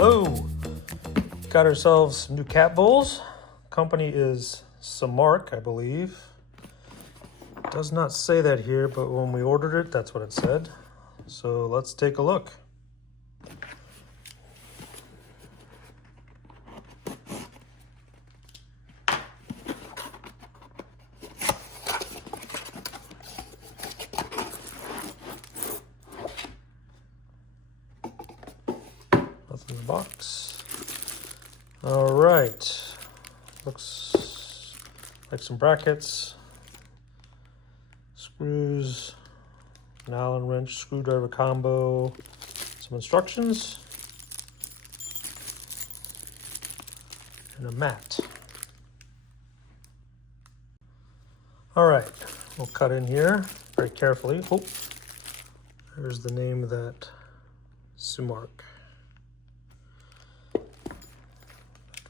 Hello! Got ourselves some new cat bowls. Company is Summark, I believe. Does not say that here, but when we ordered it, that's what it said. So let's take a look. Nothing in the box. All right. Looks like some brackets, screws, an Allen wrench, screwdriver combo, some instructions, and a mat. All right, we'll cut in here very carefully. Oh, there's the name of that Summark.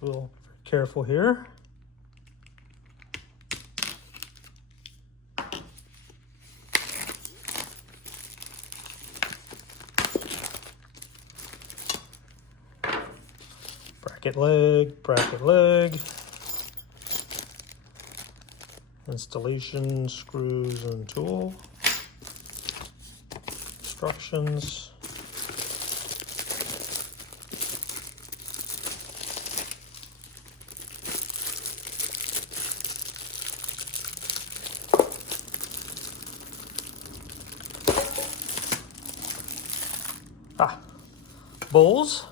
We'll be careful here. Bracket leg. Installation, screws and tool. Instructions. Bowls,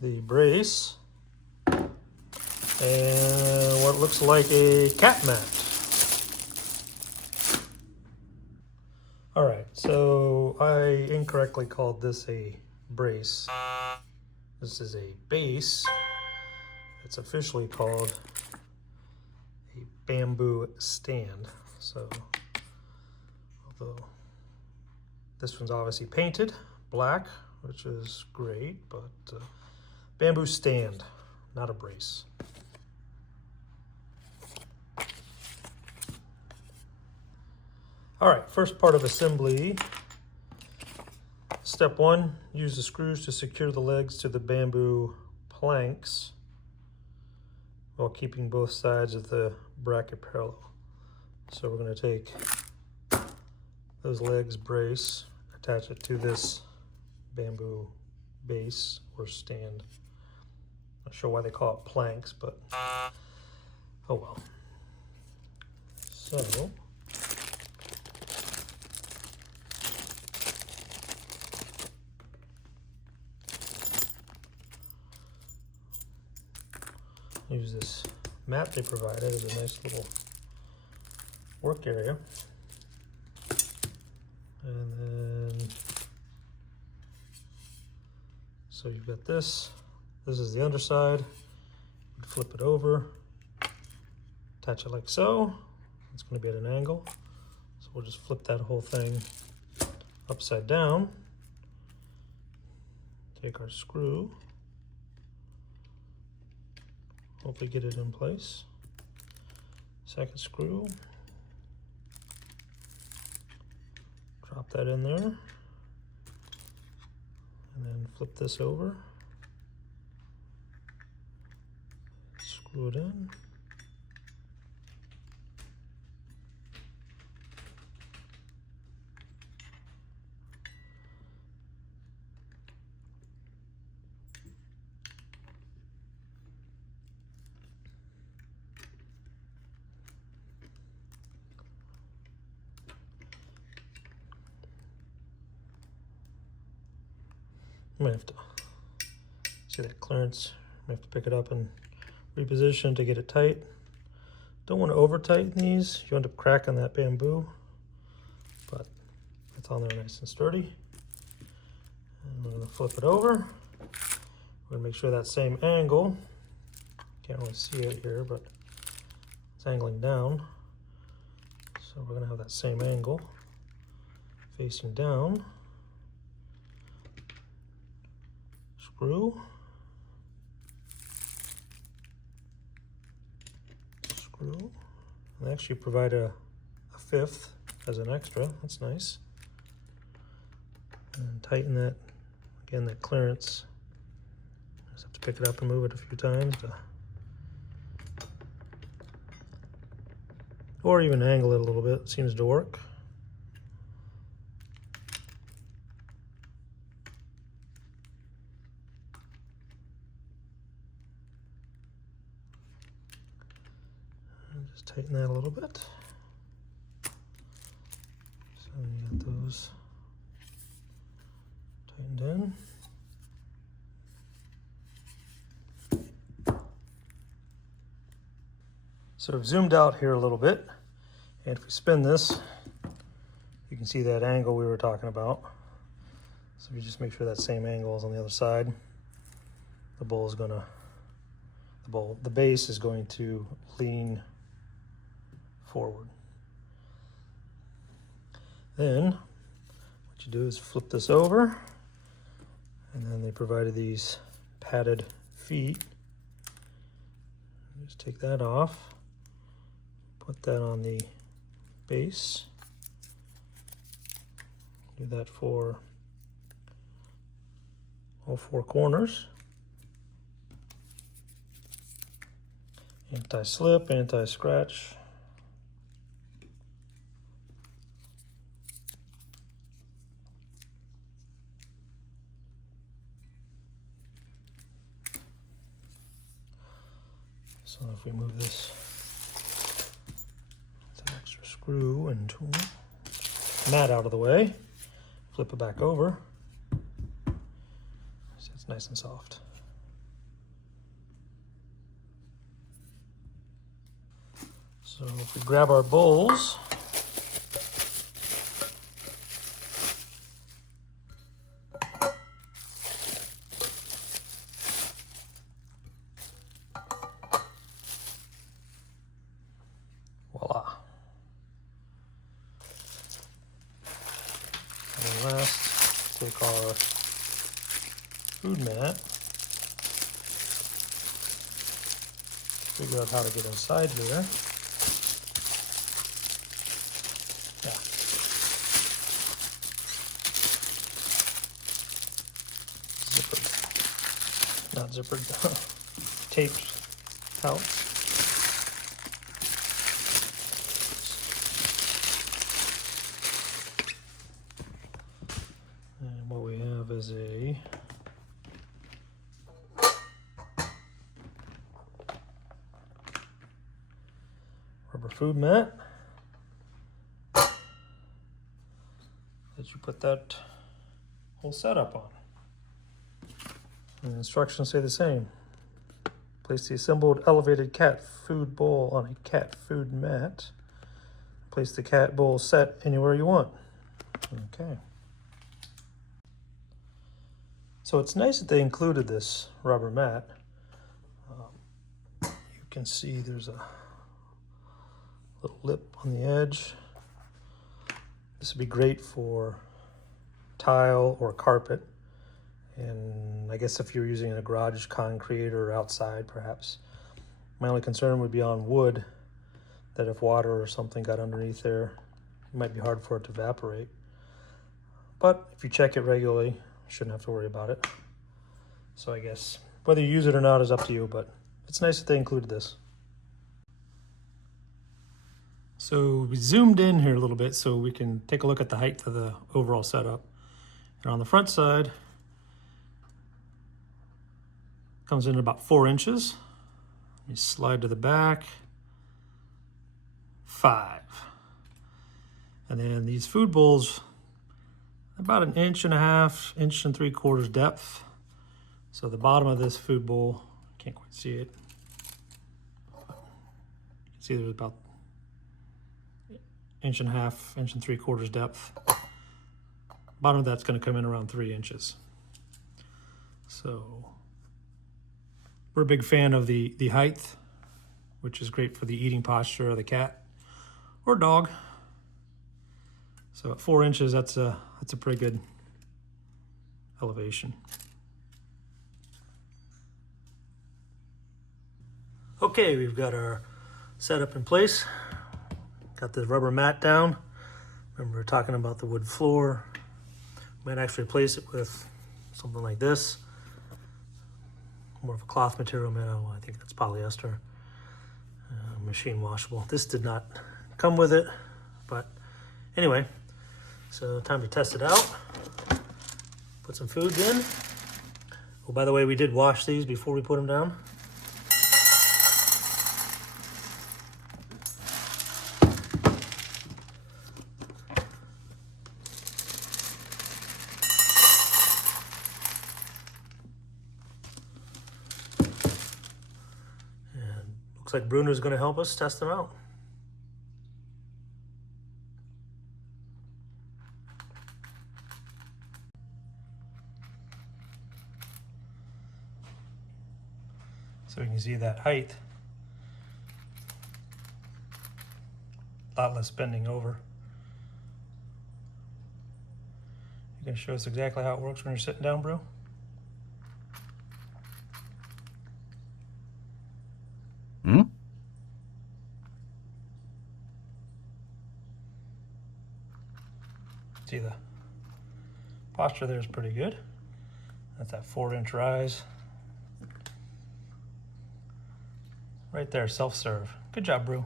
the brace, and what looks like a cat mat. All right, so I incorrectly called this a brace. This is a base. It's officially called a bamboo stand. So, although this one's obviously painted black, which is great, but bamboo stand, not a brace. All right, first part of assembly. Step one, use the screws to secure the legs to the bamboo planks while keeping both sides of the bracket parallel. So we're going to take those legs brace, attach it to this bamboo base or stand. Not sure why they call it planks, but oh well. So use this mat they provided as a nice little work area. And then, so you've got this is the underside. Flip it over, attach it like so. It's going to be at an angle. So we'll just flip that whole thing upside down. Take our screw, hopefully get it in place. Second screw. Drop that in there, and then flip this over, screw it in, I might have to see that clearance. I have to pick it up and reposition to get it tight. Don't want to over tighten these. You end up cracking that bamboo, but it's on there nice and sturdy. And we're going to flip it over. We're going to make sure that same angle, can't really see it here, but it's angling down. So we're going to have that same angle facing down. Screw, and actually provide a fifth as an extra. That's nice. And tighten that Again, that clearance, just have to pick it up and move it a few times or even angle it a little bit. It seems to work. Just tighten that a little bit. So you got those tightened in. So I've zoomed out here a little bit, and if we spin this, you can see that angle we were talking about. So if you just make sure that same angle is on the other side, the base is going to lean forward. Then what you do is flip this over, and then they provided these padded feet. Just take that off, put that on the base. Do that for all four corners. Anti-slip, anti-scratch. So if we move this, it's an extra screw and tool, mat out of the way, flip it back over, so it's nice and soft. So if we grab our bowls, voila. And then last, take our food mat, figure out how to get inside here. Yeah. Zippered. Not zippered, taped out. And what we have is a rubber food mat that you put that whole setup on. And the instructions say the same. Place the assembled elevated cat food bowl on a cat food mat. Place the cat bowl set anywhere you want. Okay. So it's nice that they included this rubber mat. You can see there's a little lip on the edge. This would be great for tile or carpet. And I guess if you're using a garage concrete or outside, perhaps. My only concern would be on wood, that if water or something got underneath there, it might be hard for it to evaporate. But if you check it regularly, you shouldn't have to worry about it. So I guess whether you use it or not is up to you, but it's nice that they included this. So we zoomed in here a little bit so we can take a look at the height of the overall setup. And on the front side, comes in about 4 inches. You slide to the back, 5. And then these food bowls, about 1.5 inches, 1 3/4 inches depth. So the bottom of this food bowl, can't quite see it. You can see there's about 1.5 inches, 1 3/4 inches depth. Bottom of that's going to come in around 3 inches. So we're a big fan of the height, which is great for the eating posture of the cat or dog. So at 4 inches, that's a pretty good elevation. Okay, we've got our setup in place. Got the rubber mat down. Remember, we were talking about the wood floor. Might actually replace it with something like this. More of a cloth material, I think that's polyester. Machine washable. This did not come with it, but anyway, so time to test it out. Put some foods in. Oh, by the way, we did wash these before we put them down. Looks like Bruno's going to help us test them out. So you can see that height, a lot less bending over. You can show us exactly how it works when you're sitting down, Bru? See, the posture there is pretty good. That's that 4-inch rise. Right there, self-serve. Good job, Bru.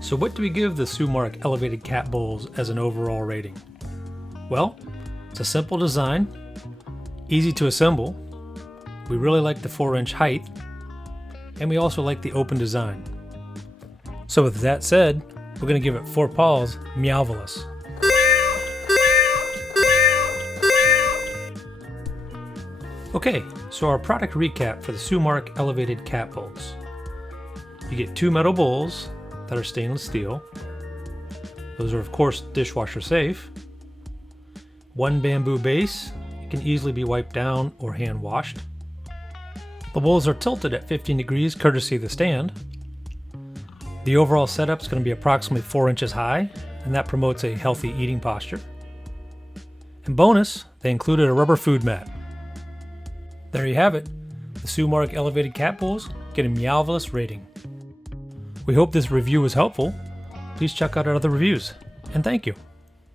So what do we give the Summark Elevated cat bowls as an overall rating? Well, it's a simple design, easy to assemble. We really like the 4-inch height, and we also like the open design. So with that said, we're going to give it 4 paws, meowvelous. Okay, so our product recap for the Summark Elevated cat bowls. You get 2 metal bowls that are stainless steel. Those are of course dishwasher safe. 1 bamboo base, it can easily be wiped down or hand washed. The bowls are tilted at 15 degrees courtesy of the stand. The overall setup is going to be approximately 4 inches high, and that promotes a healthy eating posture. And bonus, they included a rubber food mat. There you have it, the Summark Elevated cat bowls get a meowvelous rating. We hope this review was helpful. Please check out our other reviews, and thank you.